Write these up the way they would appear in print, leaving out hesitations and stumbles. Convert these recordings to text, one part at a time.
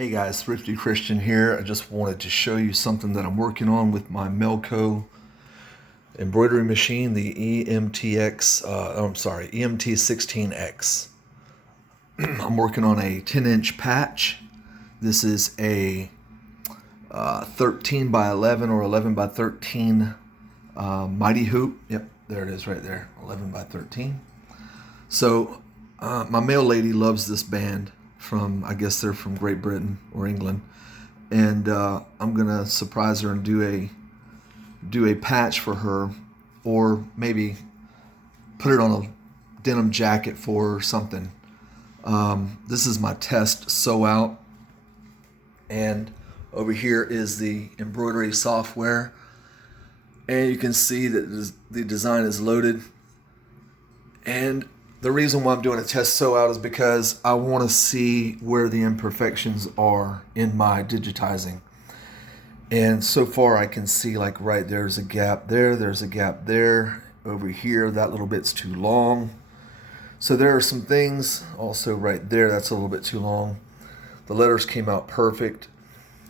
Hey guys, Thrifty Christian here. I just wanted to show you something that I'm working on with my Melco embroidery machine, the EMT 16x. I'm working on a 10-inch patch. This is a 13 by 11 or 11 by 13 mighty hoop. Yep, there it is right there, 11 by 13. So my mail lady loves this band I guess they're from Great Britain or England, and I'm gonna surprise her and do a patch for her, or maybe put it on a denim jacket for her or something. This is my test sew out, and over here is the embroidery software, and you can see that the design is loaded. And the reason why I'm doing a test sew out is because I want to see where the imperfections are in my digitizing. And so far I can see, like, right there's a gap there, there's a gap there, over here that little bit's too long. So there are some things also right there, that's a little bit too long. The letters came out perfect,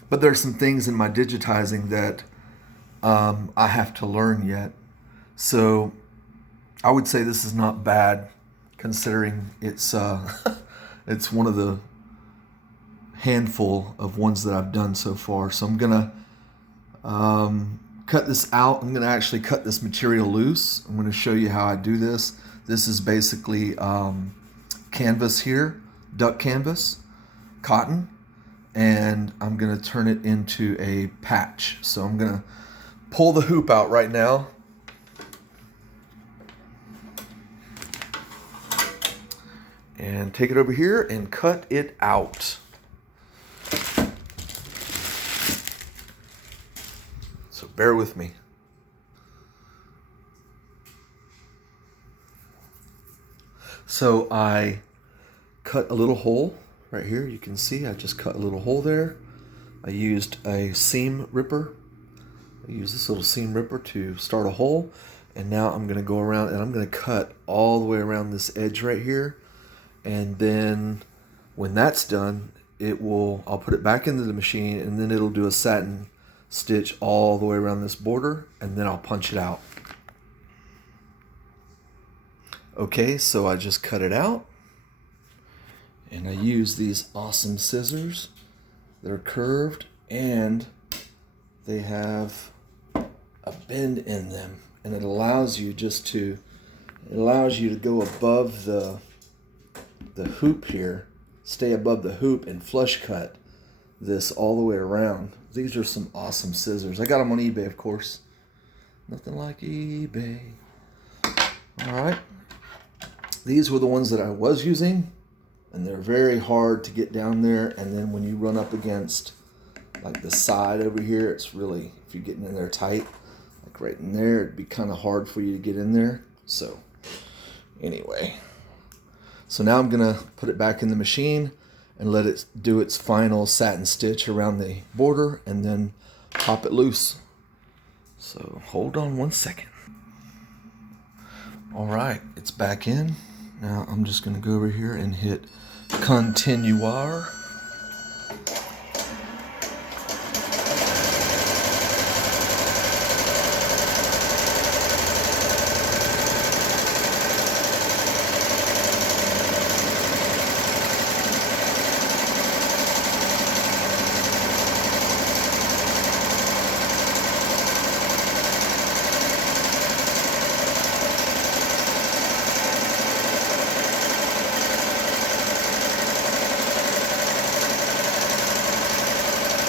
but there's some things in my digitizing that I have to learn yet. So I would say this is not bad, considering it's it's one of the handful of ones that I've done so far. So I'm gonna cut this out. I'm gonna actually cut this material loose. I'm gonna show you how I do this. This is basically canvas here, duck canvas, cotton, and I'm gonna turn it into a patch. So I'm gonna pull the hoop out right now. And take it over here and cut it out. So bear with me. So I cut a little hole right here. You can see I just cut a little hole there. I used a seam ripper. I used this little seam ripper to start a hole. And now I'm gonna go around and I'm gonna cut all the way around this edge right here. And then when that's done, I'll put it back into the machine, and then it'll do a satin stitch all the way around this border, and then I'll punch it out. Okay, so I just cut it out, and I use these awesome scissors. They're curved and they have a bend in them, and it allows you to go above the hoop here, stay above the hoop, and flush cut this all the way around. These are some awesome scissors. I got them on eBay, of course. Nothing like eBay. Alright. These were the ones that I was using, and they're very hard to get down there, and then when you run up against, like, the side over here, it's really, if you're getting in there tight, like right in there, it'd be kind of hard for you to get in there. So, anyway. So now I'm gonna put it back in the machine and let it do its final satin stitch around the border, and then pop it loose. So hold on one second. All right, it's back in. Now I'm just gonna go over here and hit continuar.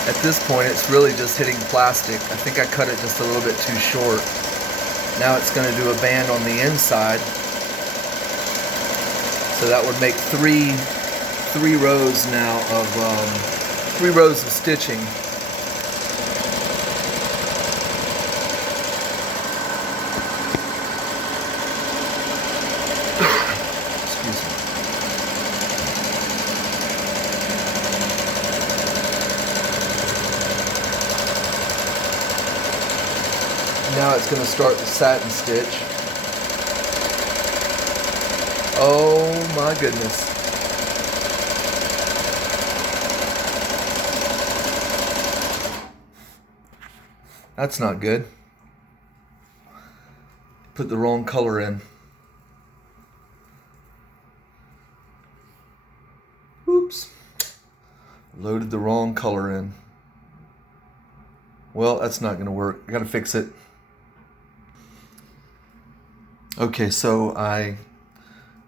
At this point, it's really just hitting plastic. I think I cut it just a little bit too short. Now it's going to do a band on the inside. So that would make three rows now of 3 rows of stitching. Excuse me. Now it's going to start the satin stitch. Oh my goodness. That's not good. Put the wrong color in. Oops. Loaded the wrong color in. Well, that's not going to work. I got to fix it. Okay, so I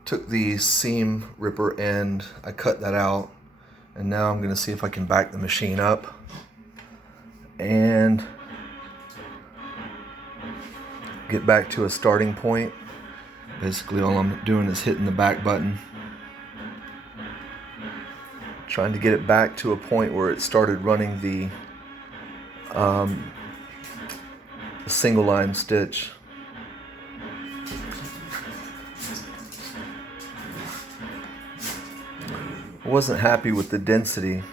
took the seam ripper and I cut that out. And now I'm going to see if I can back the machine up. And get back to a starting point. Basically all I'm doing is hitting the back button. Trying to get it back to a point where it started running the single line stitch. I wasn't happy with the density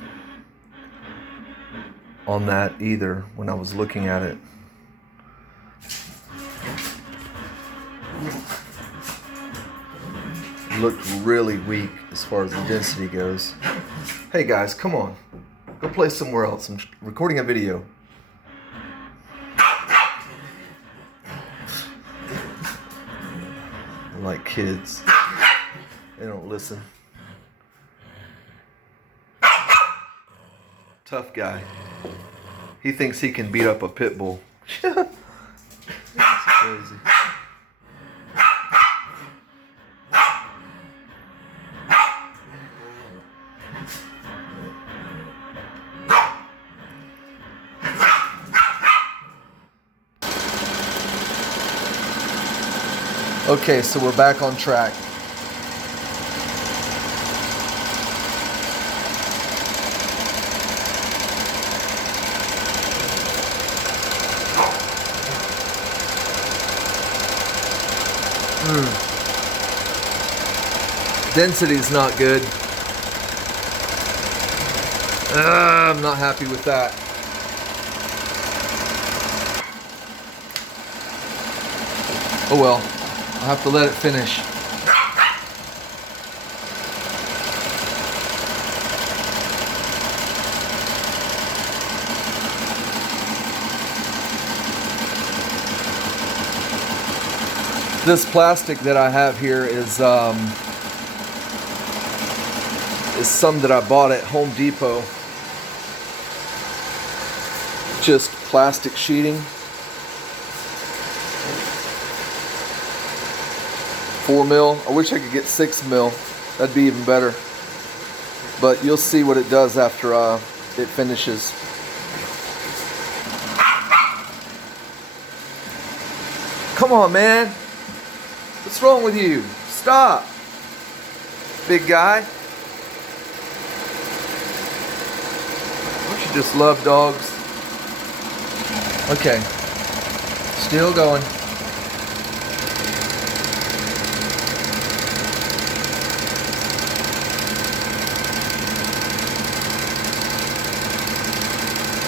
on that either when I was looking at it. It looked really weak as far as the density goes. Hey guys, come on. Go play somewhere else. I'm recording a video. Like kids. They don't listen. Tough guy. He thinks he can beat up a pit bull. That's crazy. Okay, so we're back on track. Density is not good. I'm not happy with that. Oh well, I'll have to let it finish. This plastic that I have here is some that I bought at Home Depot. Just plastic sheeting. 4 mil. I wish I could get 6 mil. That'd be even better. But you'll see what it does after it finishes. Come on, man. What's wrong with you? Stop. Big guy. Don't you just love dogs? Okay. Still going.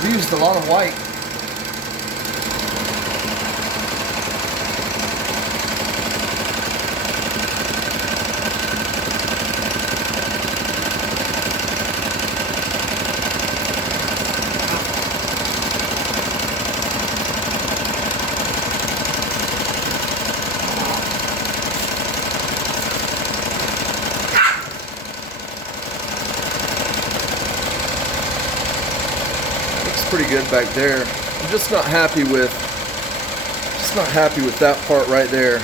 We used a lot of white. Pretty good back there. I'm just not happy with that part right there.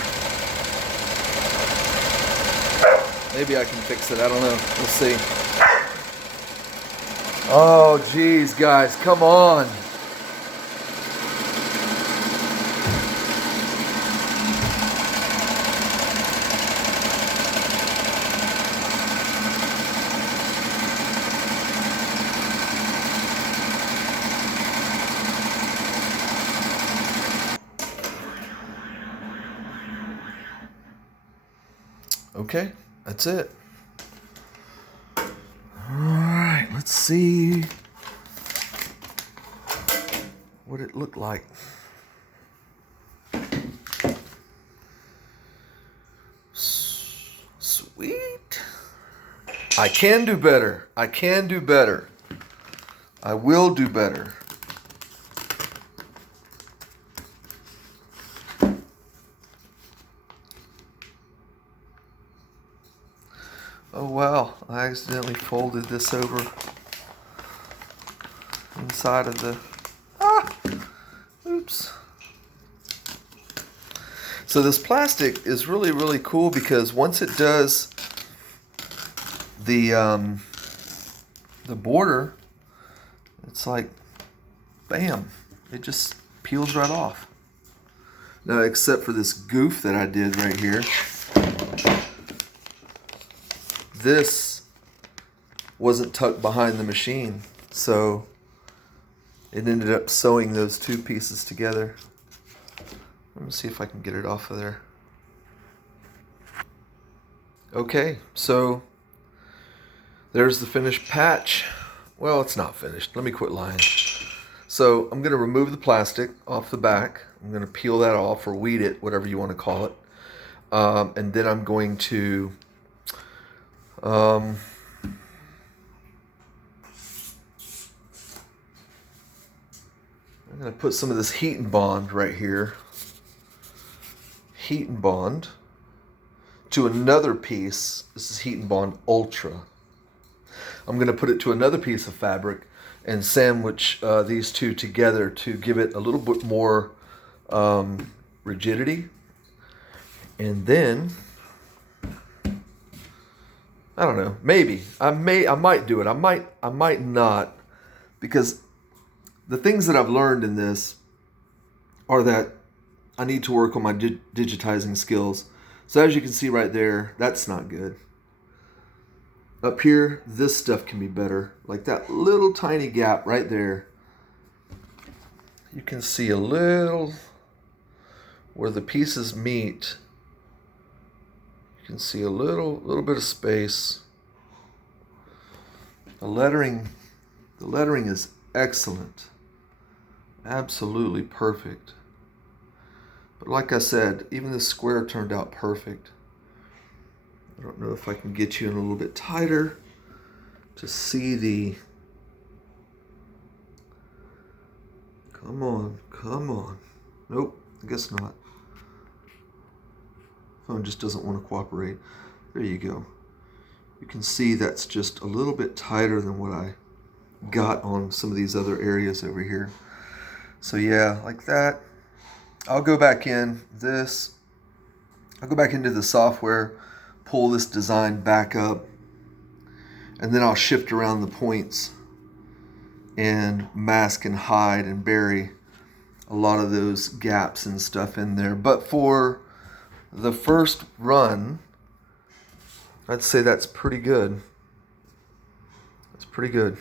Maybe I can fix it. I don't know. We'll see. Oh geez, guys, come on. Okay, that's it. All right, let's see what it looked like. Sweet. I can do better. I can do better. I will do better. Oh wow, I accidentally folded this over inside of the, oops. So this plastic is really, really cool because once it does the border, it's like, bam, it just peels right off. Now, except for this goof that I did right here. This wasn't tucked behind the machine, so it ended up sewing those two pieces together. Let me see if I can get it off of there. Okay, so there's the finished patch. Well, it's not finished. Let me quit lying. So I'm going to remove the plastic off the back. I'm going to peel that off, or weed it, whatever you want to call it. And then I'm going to I'm going to put some of this heat and bond right here. Heat and bond to another piece. This is Heat and Bond Ultra. I'm going to put it to another piece of fabric and sandwich these two together to give it a little bit more rigidity. And then, I don't know, maybe I might do it. I might not, because the things that I've learned in this are that I need to work on my digitizing skills. So as you can see right there, that's not good. Up here, this stuff can be better. Like that little tiny gap right there. You can see a little where the pieces meet. You can see a little bit of space. The lettering is excellent. Absolutely perfect. But like I said, even the square turned out perfect. I don't know if I can get you in a little bit tighter to see the... Come on, come on. Nope, I guess not. Phone just doesn't want to cooperate. There you go. You can see that's just a little bit tighter than what I got on some of these other areas over here. So yeah, like that. I'll go back in this. I'll go back into the software, pull this design back up, and then I'll shift around the points and mask and hide and bury a lot of those gaps and stuff in there. But for the first run, I'd say that's pretty good. That's pretty good.